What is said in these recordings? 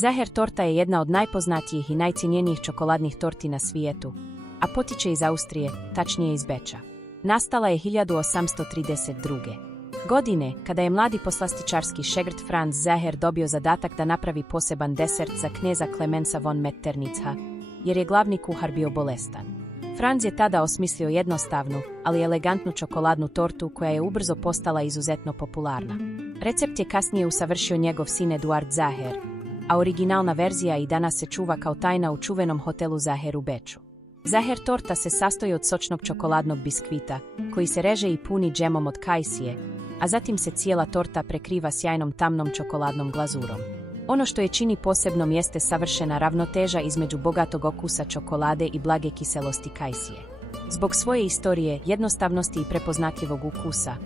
Sacher torta je jedna od najpoznatijih i najcjenjenijih čokoladnih torti na svijetu, a potiče iz Austrije, tačnije iz Beča. Nastala je 1832. godine, kada je mladi poslastičarski šegrt Franz Zaher dobio zadatak da napravi poseban desert za kneza Klemensa von Metternicha, jer je glavni kuhar bio bolestan. Franz je tada osmislio jednostavnu, ali elegantnu čokoladnu tortu koja je ubrzo postala izuzetno popularna. Recept je kasnije usavršio njegov sin Eduard Zaher, a originalna verzija i danas se čuva kao tajna u čuvenom hotelu Zaher u Beču. Sacher torta se sastoji od sočnog čokoladnog biskvita, koji se reže i puni džemom od kajsije, a zatim se cijela torta prekriva sjajnom tamnom čokoladnom glazurom. Ono što je čini posebnom jeste savršena ravnoteža između bogatog okusa čokolade i blage kiselosti kajsije. Zbog svoje istorije, jednostavnosti i prepoznatljivog ukusa,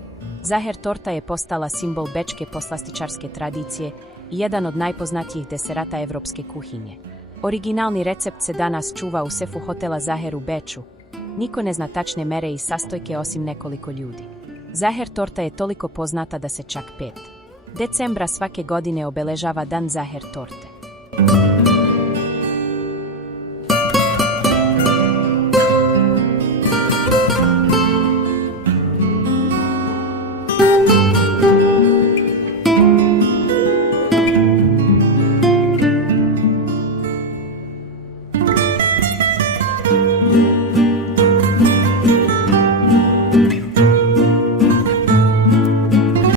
Sacher torta je postala simbol bečke poslastičarske tradicije i jedan od najpoznatijih deserata evropske kuhinje. Originalni recept se danas čuva u sefu hotela Zaher u Beču. Niko ne zna tačne mere i sastojke osim nekoliko ljudi. Sacher torta je toliko poznata da se čak 5. decembra svake godine obeležava Dan Sacher torte.